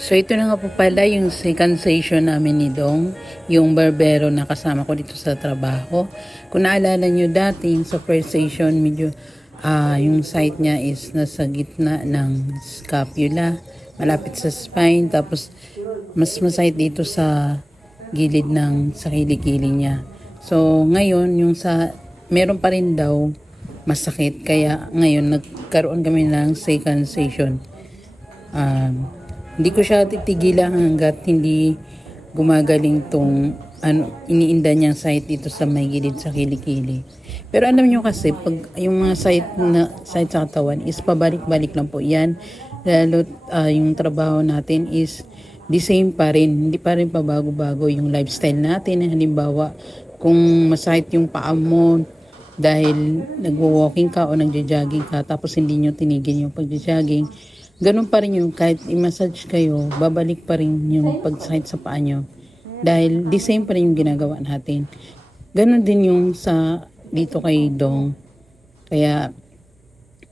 So ito na nga po pala yung second session namin ni Dong, yung barbero na kasama ko dito sa trabaho. Kung naalala nyo dati, sa first session, medyo ah, yung site niya is nasa gitna ng scapula, malapit sa spine, tapos mas masahit dito sa gilid ng sa kilikili niya. So ngayon, yung sa, meron pa rin daw masakit, kaya ngayon nagkaroon kami ng second session. Um, hindi ko siya titigilan hanggat hindi gumagaling tong ano, iniinda niyang site dito sa may gilid sa kilikili. Pero alam niyo kasi, pag yung mga site na site sa katawan is pabalik-balik lang po yan. Lalo ah, yung trabaho natin is the same pa rin. Hindi pa rin pabago-bago yung lifestyle natin. Halimbawa, kung masakit yung paa mo dahil nagwo-walking ka o nagja-jogging ka tapos hindi nyo tinigil yung pagja-jogging, ganun pa rin yung kahit i-massage kayo, babalik pa rin yung pagsakit sa paa nyo. Dahil the same pa rin yung ginagawa natin. Ganun din yung sa dito kay Dong. Kaya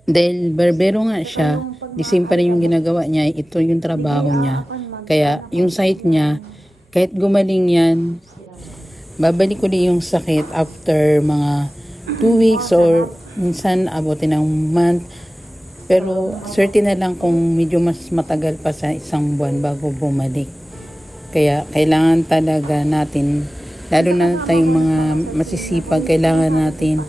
dahil barbero nga siya, the same pa rin yung ginagawa niya, ito yung trabaho niya. Kaya yung site niya, kahit gumaling yan, babalik ulit yung sakit after mga 2 weeks or minsan abutin ng month. Pero swerte na lang kung medyo mas matagal pa sa isang buwan bago bumalik. Kaya kailangan talaga natin, lalo na tayong mga masisipag, kailangan natin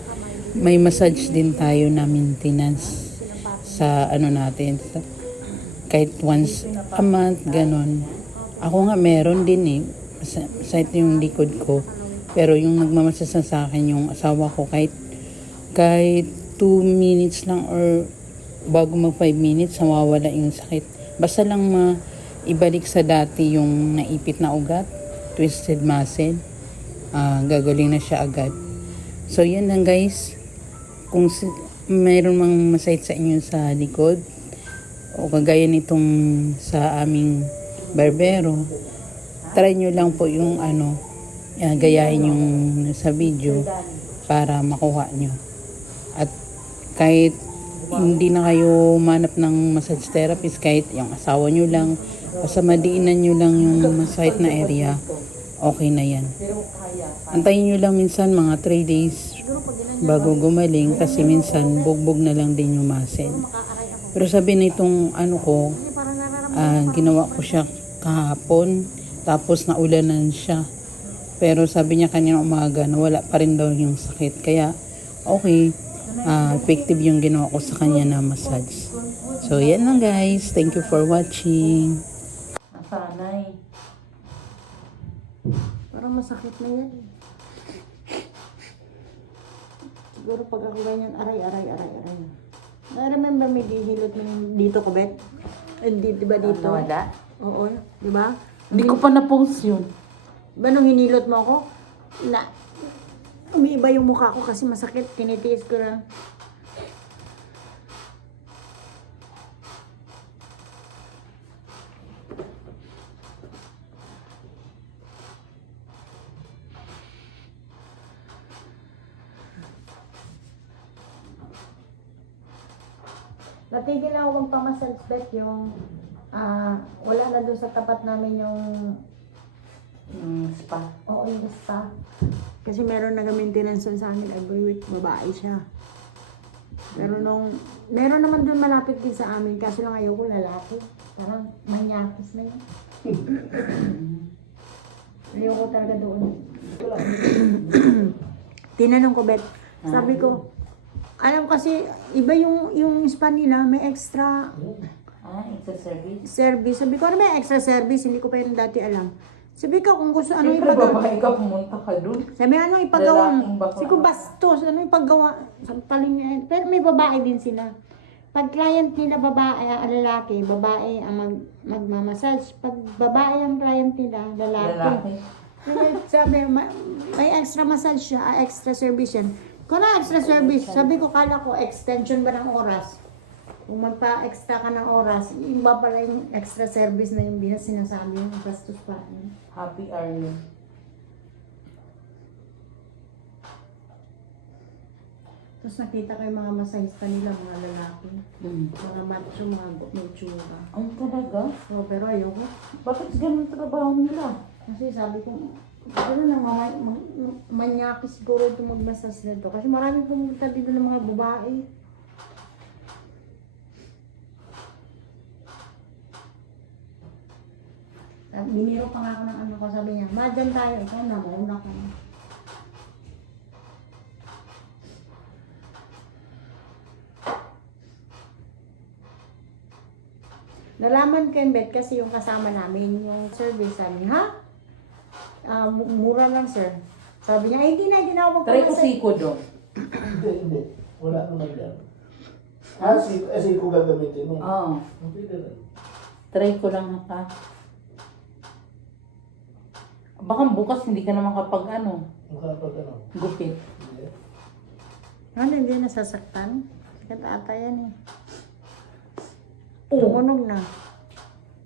may massage din tayo na maintenance sa ano natin. Sa, kahit once a month, ganon. Ako nga meron din eh. Sa, sa ito yung likod ko. Pero yung nagmamasasa sa akin yung asawa ko kahit kahit 2 minutes lang or bago mag 5 minutes mawawala yung sakit. Basta lang ma ibalik sa dati yung naipit na ugat, twisted muscle, ah, gagaling na siya agad. So yan lang guys. Kung si- mayroon mang masakit sa inyo sa likod, o kagaya nitong sa aming barbero, try nyo lang po yung ano, ah, gayahin yung sa video para makuha nyo. At kahit hindi na kayo manap ng massage therapist, kahit yung asawa nyo lang, basta madiinan nyo lang yung masakit na area, okay na yan. Antayin nyo lang minsan mga 3 days bago gumaling kasi minsan bugbog na lang din yung muscle. Pero sabi nitong ano ko, ah, ginawa ko siya kahapon, tapos naulanan siya. Pero sabi niya kanina umaga na wala pa rin daw yung sakit. Kaya okay, ah, effective yung ginawa ko sa kanya na massage. So yan lang guys. Thank you for watching. Nasanay. Parang masakit na yan. Siguro pag ako ganyan, aray, aray, aray, aray. I remember may dihilot mo yung dito ko, Bet? Eh, di, di ba dito? Wala? Oo, di ba? Hindi ko pa na-post yun. Di ba nung hinilot mo ako, na, umiiba yung mukha ko kasi masakit. Tinitiis ko lang. Natigil na ako magpamassage bet yung ah wala na doon sa tapat namin yung Yung spa. Oo, yung spa. Kasi meron nag-maintenance sa amin every week. Babae siya. Pero nung, meron naman doon malapit din sa amin. Kaso lang ayoko lalaki. Parang manyakis na yun. ayoko talaga doon. Tinanong ko, Bet. Sabi ko, alam kasi, iba yung, yung spa nila, may extra Ah, it's a service. service. Sabi ko, ano yung extra service? Hindi ko pa yun dati alam. Sabi ko, kung gusto, ano yung Siyempre, ipagawa? babae ka, pumunta ka dun. Sabi, ano ipagawa? Lalaking bakla. Sabi ko, bastos. Ano ipagawa? Sampalin niya. Pero may babae din sila. Pag client nila babae, ah, lalaki, babae ang mag, magmamassage. Pag babae ang client nila, lalaki. Lalaki. Sabi, ma- may extra massage siya, ah, extra service yan. Kung na extra service, sabi ko, kala ko, extension ba ng oras? Kung magpa-extra ka ng oras, iba pala yung extra service na yung binas sinasabi yung bastos pa. Happy are you? Tapos nakita ko yung mga masahista nila, mga lalaki. Mm. Mga macho, mga may tsura. Ang talaga? So, pero ayoko. Bakit ganun trabaho nila? Kasi sabi ko, ano na, mga, manyaki siguro ito magmasas nito. Kasi maraming pumunta dito ng mga babae. At biniro pa nga ako ng ano ko, sabi niya, ma, dyan tayo, ikaw na, mauna ka na. Nalaman ko yung bed kasi yung kasama namin, yung service, sabi niya, ha? Ah, mu- mura lang, sir. Sabi niya, "Ay, hindi na, hindi na ako Try ko magpapasay." siko dong. Hindi, hindi. Wala naman yan. Ah, si, eh, si ko gagamitin mo. Oo. Okay na. Try ko lang haka. Baka bukas hindi ka naman kapag ano, Makapag ano. gupit. Hindi. Ano, hindi nasasaktan? Sikat ata yan eh. Tumunog na.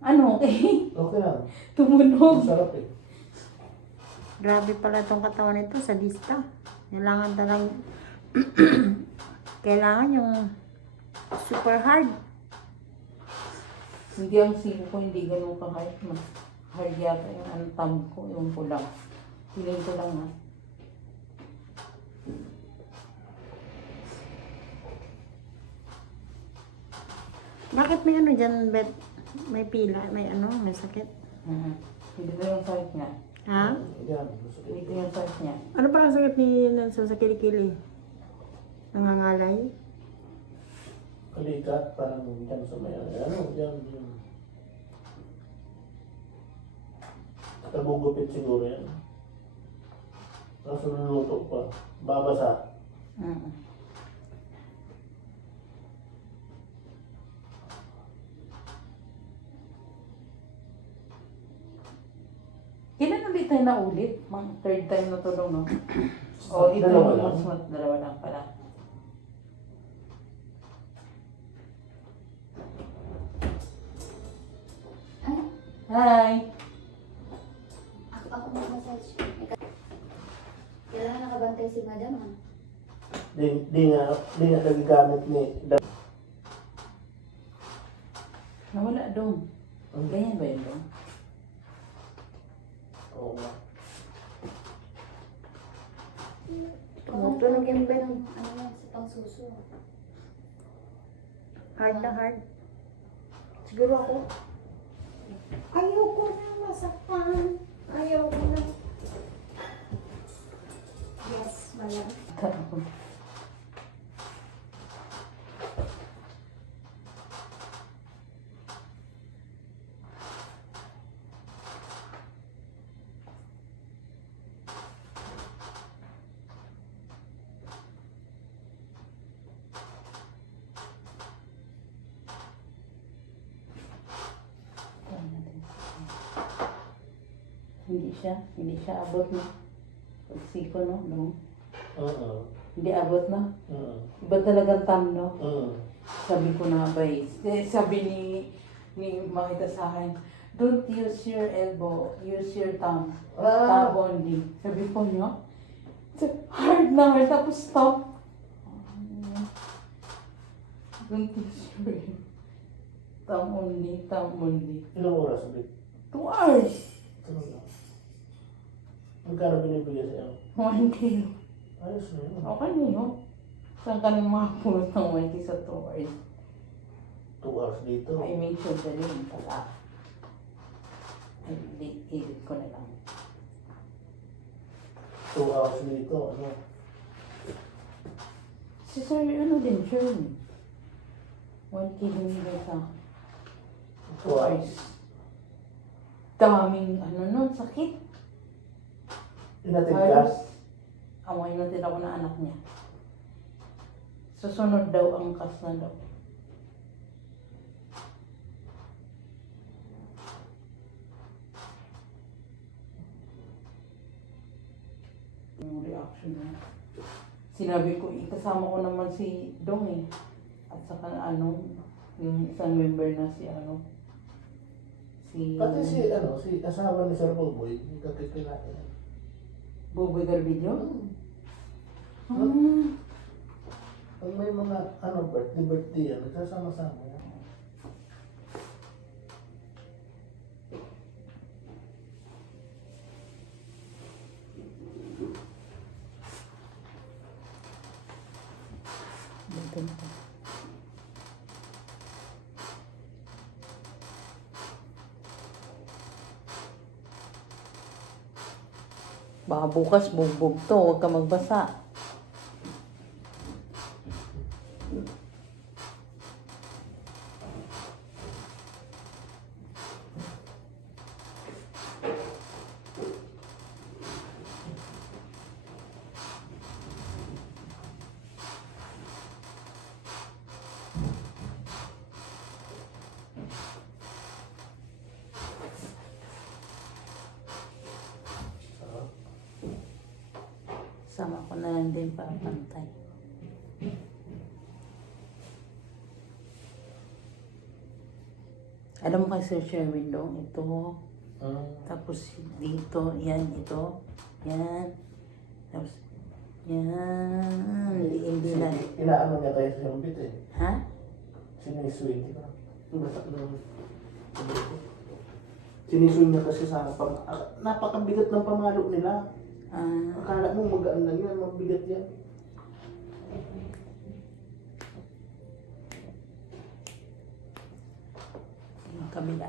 Ano, okay? Okay lang. Tumunog. Masarap eh. Grabe pala itong katawan nito, sadista. Kailangan talang, kailangan yung super hard. Hindi ang siko ko, hindi ganun ka-hard. Mas hard yata yung ano, thumb ko, yung pulang. Feeling ko lang ha. Bakit may ano dyan, Bet? May pila, may ano, may sakit. Mhm. Hindi ko yung sakit niya. Ha? Hindi ko yung sakit niya. Ano pa ang sakit ni Nelson sa kilikili? Nangangalay? Kalikat, parang yan sa may ano. Ano, yan. yan. Tabugupit siguro yan. Tapos nuluto pa. Babasa. Mhm. Kailan ulit tayo na ulit? Mga third time na tulong, no? o ito Dalawa yung lang. mas mat- dalawa lang pala. Hi! Nakabantay si madam ah. Di, di nga, di nga nagagamit ni da- Nawala dong. Hmm. Ganyan ba yun dong? Oo nga. Tumutunog yung bed. Ano ano yan, sa pangsuso. Hard na hard. Siguro ako. Ayoko na masaktan. Ayoko na. Yes, wala. Hindi siya, hindi siya abot na. Pagsiko, no? No? Oo. Hindi abot na. Oo. Iba talagang tam, no? Oo. Sabi ko na ba eh. Sabi ni, ni makita sa akin, don't use your elbow, use your thumb. Ah! Thumb only. Sabi ko niya, hard na hard, tapos stop. Don't use your thumb only, thumb only. Ilang oras ulit? Two hours. Ano na? Magkano binibigay sa'yo? One kilo. Ayos na yun. Okay na yun. Saan ka nang makapulot ng kilo sa two hours? Two hours dito. I made sure na rin pala. Edit, ko na lang. Two hours dito. Ano? Si Sir, ano din, sure. One kilo nila sa two Two hours. hours. Daming, ano nun, sakit. Inatid ka? Halos, amoy natin ako na anak niya. Susunod daw ang kas na daw. Yung reaction niya. Sinabi ko, ikasama ko naman si Dong eh. At saka ano, yung isang member na si ano, si Pati si, ano, si asawa ni Sir Boboy, hindi ka kikilala. Boboy Garbillo. Hmm. Ah, Pag may mga ano, birthday, birthday yan, nagsasama-sama yan. Dito na Baka bukas bugbog to, huwag ka magbasa. Sama ko na lang din para pantay. Alam mo kay Sir Sherwin dong, ito, Ah, tapos dito, yan, ito, yan, tapos, yan, liin din na. Inaano niya kayo sa bit eh. Ha? Siniswing, di ba? Basta ng Siniswing niya kasi sa ah, napakabigat ng pamalo nila. Ah, Akala mo magaan lang yan, mabigat yan. yung kabila.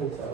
Ay, sa